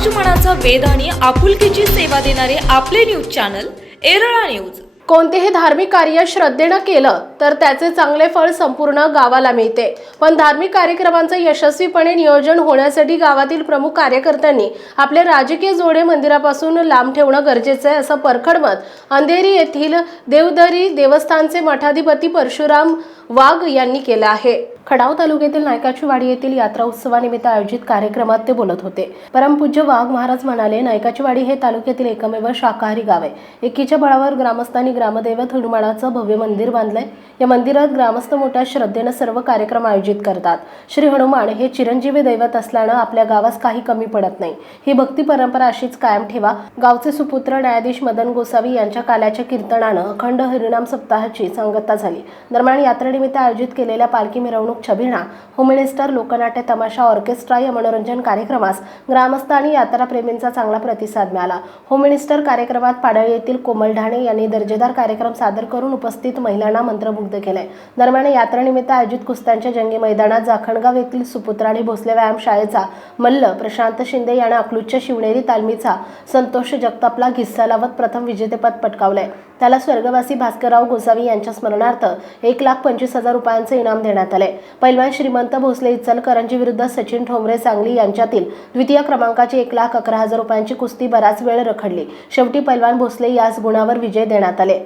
समाजमनाचा वेद आणि आपुलकीची सेवा देणारे आपले न्यूज चॅनल एरळा न्यूज. कोणतेही धार्मिक कार्य श्रद्धेनं केलं तर त्याचे चांगले फळ संपूर्ण गावाला मिळते. पण धार्मिक कार्यक्रमांचं यशस्वीपणे नियोजन होण्यासाठी गावातील प्रमुख कार्यकर्त्यांनी आपले राजकीय जोडे मंदिरापासून लांब ठेवणं गरजेचं आहे असं परखड मत अंधेरी येथील देवदरी देवस्थानचे मठाधिपती परशुराम वाघ यांनी केलं आहे. खडाव तालुक्यातील नायकाची वाडी येथील यात्रा उत्सवानिमित्त आयोजित कार्यक्रमात ते बोलत होते. परमपूज्य वाघ महाराज म्हणाले नायकाची वाडी हे तालुक्यातील एकमेव शाकाहारी गाव आहे. एकीच्या बळावर ग्रामस्थांनी ग्रामदैवत हनुमानाचं भव्य मंदिर बांधलंय. या मंदिरात ग्रामस्थ मोठ्या श्रद्धेनं सर्व कार्यक्रम आयोजित करतात. श्री हनुमान हे चिरंजीवी दैवत असल्यानं आपल्या गावास काही कमी पडत नाही. ही भक्ती परंपरा अशीच कायम ठेवा. गावचे सुपुत्र न्यायाधीश मदन गोसावी यांच्या काल्याच्या कीर्तनानं अखंड हरिनाम सप्ताहाची सांगता झाली. दरम्यान यात्रेनिमित्त आयोजित केलेल्या पालखी मिरवणूक छबिना होम मिनिस्टर लोकनाट्य तमाशा ऑर्केस्ट्रा या मनोरंजन कार्यक्रमास ग्रामस्थ आणि यात्राप्रेमींचा चांगला प्रतिसाद मिळाला. होमिनिस्टर कार्यक्रमात पाडळी येथील कोमल ढाणे यांनी दर्जेदार कार्यक्रम सादर करून उपस्थित महिलांना मंत्रमुग्ध केले. दरम्यान यात्रेनिमित्त आयोजित कुस्त्यांच्या जंगी मैदानात जाखणगाव येथील सुपुत्राणी भोसले व्यायाम शाळेचा मल्ल प्रशांत शिंदे याने अकलूजच्या शिवनेरी तालमीचा संतोष जगतापला घिस्सा लावत प्रथम विजेतेपद पटकावलंय त्याला स्वर्गवासी भास्करराव गोसावी यांच्या स्मरणार्थ एक लाख पंचवीस हजार रुपयांचे इनाम देण्यात आले पैलवान श्रीमंत भोसले इचलकरंजी विरुद्ध सचिन ठोंबरे सांगली यांच्यातील द्वितीय क्रमांकाची एक लाख अकरा हजार रुपयांची कुस्ती बराच वेळ रखडली. शेवटी पैलवान भोसले याच गुणावर विजय देण्यात आले.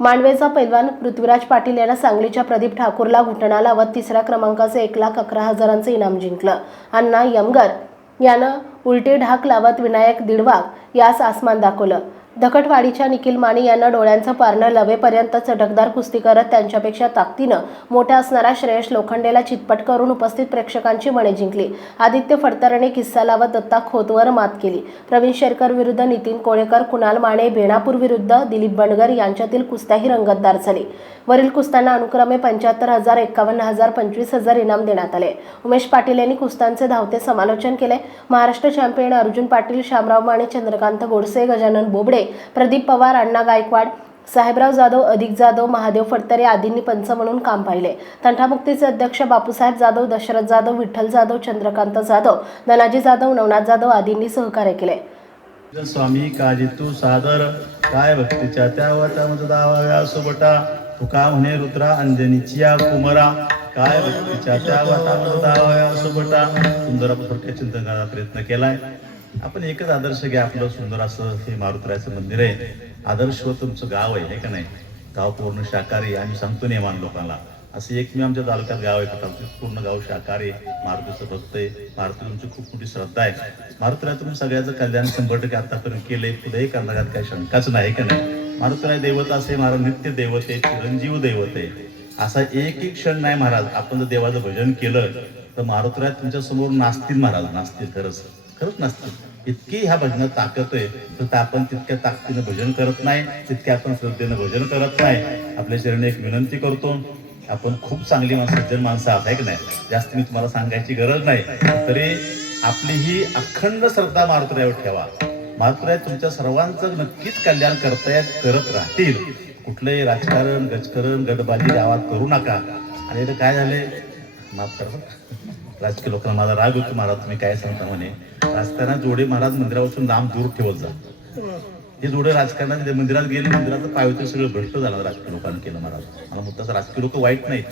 मांडवेचा पैलवान पृथ्वीराज पाटील यांना सांगलीच्या प्रदीप ठाकूरला घुटणा लावत तिसऱ्या क्रमांकाचं एक लाख अकरा हजारांचं इनाम जिंकलं. अण्णा यमगर यानं उलटे ढाक लावत विनायक दिडवाग यास आसमान दाखवलं. धकटवाडीच्या निखिल माने यांना डोळ्यांचं पारणं लवेपर्यंत चटकदार कुस्ती करत त्यांच्यापेक्षा ताकदीनं मोठ्या असणारा श्रेयश लोखंडेला चितपट करून उपस्थित प्रेक्षकांची मने जिंकली. आदित्य फडतरने किस्सा लावत दत्ता खोतवर मात केली. प्रवीण शेरकर विरुद्ध नितीन कोळेकर कुणाल माने बेणापूर विरुद्ध दिलीप बंडगर यांच्यातील कुस्त्याही रंगतदार झाली. वरील कुस्त्यांना अनुक्रमे पंच्याहत्तर हजार एकावन्न हजार पंचवीस हजार इनाम देण्यात आले. उमेश पाटील यांनी कुस्त्यांचे धावते समालोचन केले. महाराष्ट्र चॅम्पियन अर्जुन पाटील शामराव माने चंद्रकांत गोडसे गजानन बोबडे प्रदीप पवार अण्णा गायकवाड साहेबराव जाधव अधिक जाधव महादेव फडतरे आदींनी पंच म्हणून काम पाहिले. तंटामुक्तीचे अध्यक्ष बापूसाहेब जाधव दशरथ जाधव विठ्ठल जाधव चंद्रकांत जाधव धनाजी जाधव नवनाथ जाधव आदींनी सहकार्य केले. स्वामी काजी तू सादर काय भक्तीच्या त्या वाटामध्ये दावाव्या सोबटा? तुका म्हणे रुद्रा अंजनीची या कुमरा. काय भक्तीच्या त्या वाटामध्ये दावाव्या सोबटा? सुंदर आपण चिंतन करायचा प्रयत्न केलाय. आपण एकच आदर्श घ्या आपलं सुंदर असं हे मारुतरायचं मंदिर आहे. आदर्श व तुमचं गाव आहे हे का नाही? गाव पूर्ण शाकाहारी आम्ही सांगतो नेमान लोकांना. असं एक मी आमच्या तालुक्यात गाव आहे का आमचं पूर्ण गाव शाकाहारी मारुतीचं भक्त आहे. मारुती तुमची खूप मोठी श्रद्धा आहे. मारुतीला तुम्ही सगळ्याचं कल्याण शंभर टक्के आतापर्यंत केलंय. पुढेही करणार काही शंकाच नाही का नाही? मारुतीला देवता असे महाराज नित्य देवते आहे चिरंजीव देवते. आहे असा एक क्षण नाही महाराज आपण जर देवाचं भजन केलं तर मारुतराय तुमच्यासमोर नाचतील महाराज नाचतील खरंच. करत नाचतील इतकी ह्या भजनात ताकद आहे. तर आपण तितक्या ताकदीनं भजन करत नाही तितक्या आपण श्रद्धेनं भजन करत नाही. आपल्या चरणी एक विनंती करतो. आपण खूप चांगली माणसं सज्जन माणसं आहात आहे की नाही? जास्त मी तुम्हाला सांगायची गरज नाही. तरी आपली ही अखंड श्रद्धा मारुतीरावर ठेवा. मारुतीराय तुमच्या सर्वांचं नक्कीच कल्याण करतायत करत राहतील. कुठलंही राजकारण गजकरण गडबाजी गावात करू नका. आणि काय झाले? माफ करा. राजकीय लोकांना माझा राग होतो. महाराज तुम्ही काय सांगता म्हणे? असताना जोडे महाराज मंदिरापासून लांब दूर ठेवत जा. हे जोडे राजकारणात मंदिरात गेले मंदिराचं पायवते सगळं भ्रष्ट झालं राजकीय लोकांनी केलं महाराज. मला मुद्दाच राजकीय लोक वाईट नाहीत.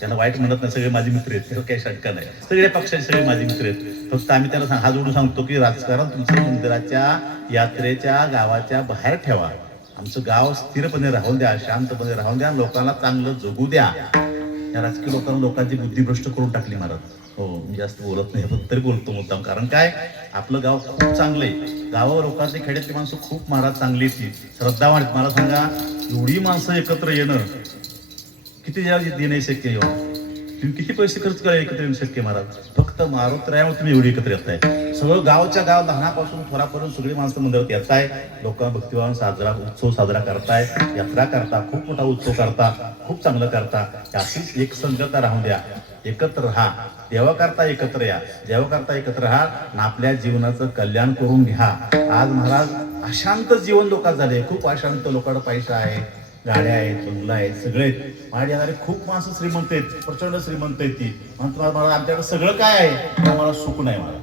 त्यांना वाईट म्हणत नाही सगळे माझे मित्र आहेत. काही शंका नाही. सगळे पक्षाचे सगळे माझे मित्र आहेत. फक्त आम्ही त्यांना हा जोडून सांगतो की राजकारण तुमच्या मंदिराच्या यात्रेच्या गावाच्या बाहेर ठेवा. आमचं गाव स्थिरपणे राहून द्या शांतपणे राहून द्या लोकांना चांगलं जगू द्या. या राजकीय लोकांना लोकांची बुद्धिभ्रष्ट करून टाकली महाराज. हो मी जास्त बोलत नाही फक्त तरी बोलतो मुद्दाम. कारण काय? आपलं गाव खूप चांगलं आहे. गावावर लोकांचे खेड्यातली माणसं खूप महाराज चांगली आहेत श्रद्धावान वाढत. मला सांगा एवढी माणसं एकत्र येणं किती ज्या देणे शक्य आहे हो? तुम्ही किती पैसे खर्च करा एकत्र येणं शक्य महाराज? फक्त मारुतरायावर तुम्ही एवढी एकत्र येताय. सगळं गावच्या गाव लहानापासून थोरापर्यंत सगळी माणसं मंदिरात येताय. लोकांना भक्तिभावन साजरा उत्सव साजरा करताय. यात्रा करता खूप मोठा उत्सव करता खूप चांगलं करता. अशीच एक संगता राहून द्या. एकत्र राहा. देवाकरता एकत्र या. देवाकरता एकत्र राहा आणि आपल्या जीवनाचं कल्याण करून घ्या. आज महाराज अशांत जीवन लोकात झाले. खूप अशांत लोकांना पैसा आहे गाड्या आहेत बंगला आहेत सगळे आहेत. माझ्या येणारे खूप माणसं श्रीमंत आहेत प्रचंड श्रीमंत आहेत ती. म्हणतो मला आमच्याकडे सगळं काय आहे? मला सुख नाही मला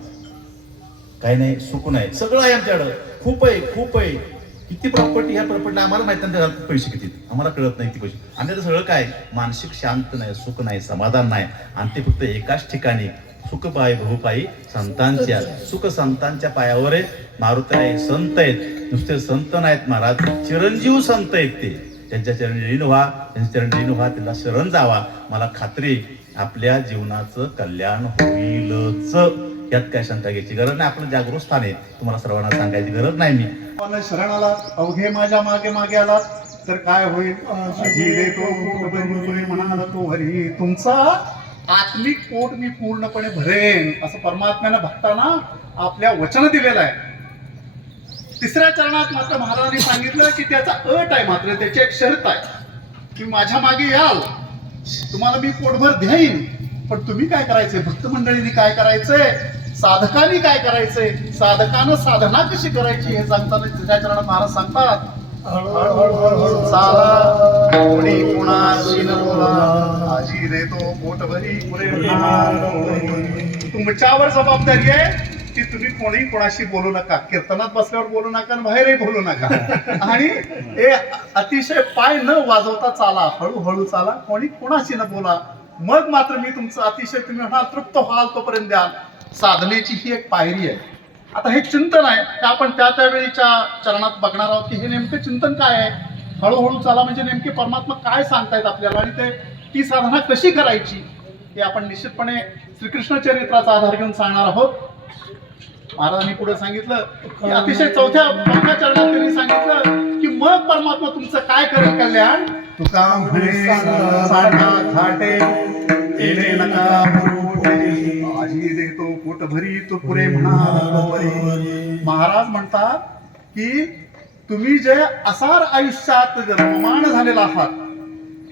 काही नाही सुख नाही. सगळं आहे आमच्याकडं. खूप आहे खूप आहे. किती प्रॉपर्टी ह्या प्रॉपर्टीला आम्हाला माहिती नाही पैसे किती. आम्हाला कळत नाही किती पैसे. आमच्याकडे सगळं काय? मानसिक शांत नाही सुख नाही समाधान नाही. आणि ते फक्त एकाच ठिकाणी सुख पाय बहुपायी संतांच्या सुख संतांच्या पायावर आहेत मारुती आहे संत आहेत. नुसते संत नाहीत महाराज चिरंजीव संत आहेत ते. त्यांच्या चरणी लीन व्हा त्यांच्या चरणी लीन व्हा त्यांना शरण जावा मला खात्री आपल्या जीवनाचं कल्याण होईलच. यात काय शंका घ्यायची गरज नाही आपलं जागृत स्थान आहे तुम्हाला सर्वांना सांगायची गरज नाही मी. शरण आला अवघे माझ्या मागे मागे आला तर काय होईल? म्हणाला तो हरी तुमचा आत्मिक पोट मी पूर्णपणे भरेन. असं परमात्म्यानं भक्तांना आपल्या वचन दिलेलं आहे. तिसऱ्या चरणात मात्र महाराजांनी सांगितलं की त्याचा अट आहे मात्र त्याची एक शर्त आहे. की माझ्या मागे याल. तुम्हाला मी पोटभर देईन. पण तुम्ही काय करायचंय? भक्त मंडळींनी काय करायचंय? साधकांनी काय करायचंय? साधकानं साधना कशी करायची हे सांगताना तिसऱ्या महाराज सांगतात. चाला कोणी कुणाशी न बोला आजी रे तो पुरे तुमच्यावर जबाबदारी आहे की तुम्ही कोणी कोणाशी बोलू नका. कीर्तनात बसल्यावर बोलू नका आणि बाहेरही बोलू नका. आणि हे अतिशय पाय न वाजवता चाला हळूहळू चाला कोणी कोणाशी न बोला. मग मात्र मी तुमचं अतिशय तुम्ही म्हणाल तृप्त व्हाल तोपर्यंत द्याल. साधनेची ही एक पायरी आहे. आता हे चिंतन आहे ते आपण त्या त्यावेळीच्या चरणात बघणार आहोत की हे नेमकं चिंतन काय आहे? हळूहळू चला म्हणजे नेमके परमात्मा काय सांगतायत आपल्याला आणि ते ती साधना कशी करायची हे आपण निश्चितपणे श्रीकृष्ण चरित्राचा आधार घेऊन सांगणार आहोत. महाराजांनी पुढे सांगितलं की अतिशय चौथ्या चौथ्या चरणात त्यांनी सांगितलं की मग परमात्मा तुमचं काय करेल कल्याण तुका म्हणे घाटे येणे नका. आजी देतो पोट भरी तो पुरे म्हणा. महाराज म्हणतात की तुम्ही जे असार आयुष्यात रममाण झालेला आहात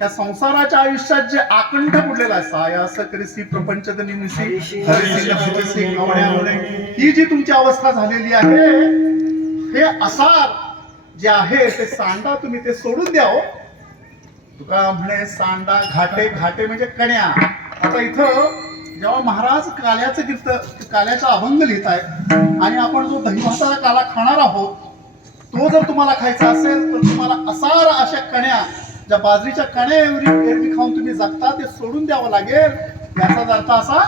या संसाराच्या आयुष्यात जे आकंठ बुडलेला आहे सायास करिसी प्रपंच निमिसी हरिसी लभतेसी गवण्यामुळे ही जी तुमची अवस्था झालेली आहे हे असार जे आहे ते सांडा तुम्ही ते सोडून द्या हो. तुका म्हणे सांडा घाटे घाटे म्हणजे कण्या आता इथं जेव्हा महाराज काल्याचं कीर्त काल्याचा अभंग लिहित आहेत आणि आपण जो दहीभाताचा काला खाणार आहोत तो जर तुम्हाला खायचा असेल तर तुम्हाला असार अशा कण्या ज्या बाजरीच्या कण्या एवढी एरवी खाऊन तुम्ही जगता ते सोडून द्यावं लागेल. याचाच अर्थ असा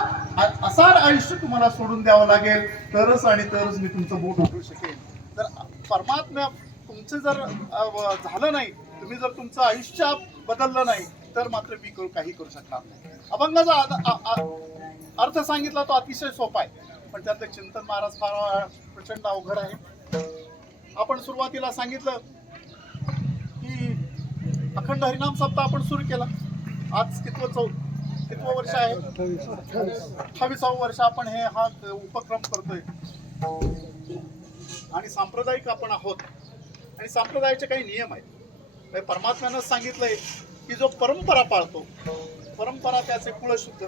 असार आयुष्य तुम्हाला सोडून द्यावं लागेल. तरच आणि तरच मी तुमचं बोट उठू शकेल तर परमात्म्या तुमचं जर झालं नाही तुम्ही जर तुमचं आयुष्य बदललं नाही तर मात्र मी करू काही करू शकणार नाही. अभंगाचा अर्थ सांगितला तो अतिशय सोपा आहे. पण त्यातलं चिंतन महाराज फार प्रचंड अवघड आहे. आपण सुरुवातीला सांगितलं अखंड हरिनाम सप्ताह आपण सुरू केला. आज कितवं चौ कितवं वर्ष आहे? अठ्ठावीसावं वर्ष आपण हे हा उपक्रम करतोय. आणि सांप्रदायिक आपण आहोत. आणि सांप्रदायाचे काही नियम आहेत. म्हणजे परमात्म्यानं सांगितलंय की जो परंपरा पाळतो परंपरा त्याचे कुळशुद्ध.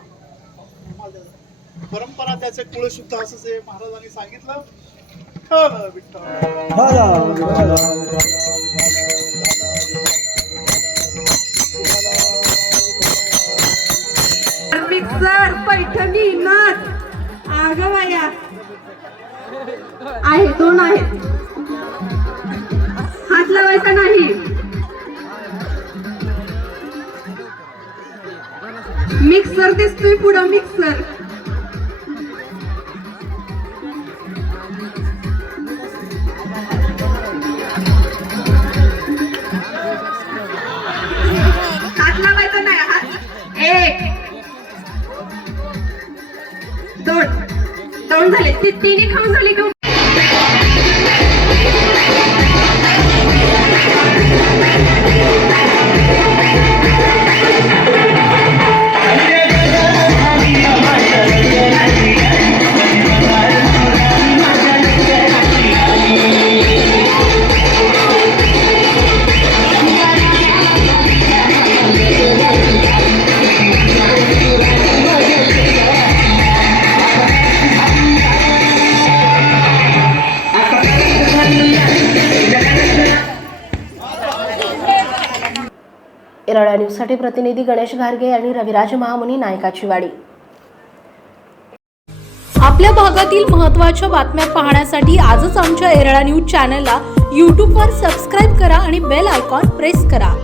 परंपरा त्याचे कुळशुद्ध असं जे महाराजांनी सांगितलं विठ्ठल. विठ्ठल पैठणी नथ. अगं बाया. आहे दोन आहेत. हात लावायचा नाही. मिक्सर दिसतोय पुढं मिक्सर दोन. दोन झाले. ती तिन्ही खाऊन झाली का? येरळा न्यूजसाठी प्रतिनिधी गणेश घारगे आणि रविराज महामुनी नायकाची वाडी आपल्या भागातील महत्त्वाच्या बातम्या पाहण्यासाठी आजच आमच्या एरळा न्यूज चॅनलला यूट्यूबवर सबस्क्राईब करा आणि बेल आयकॉन प्रेस करा.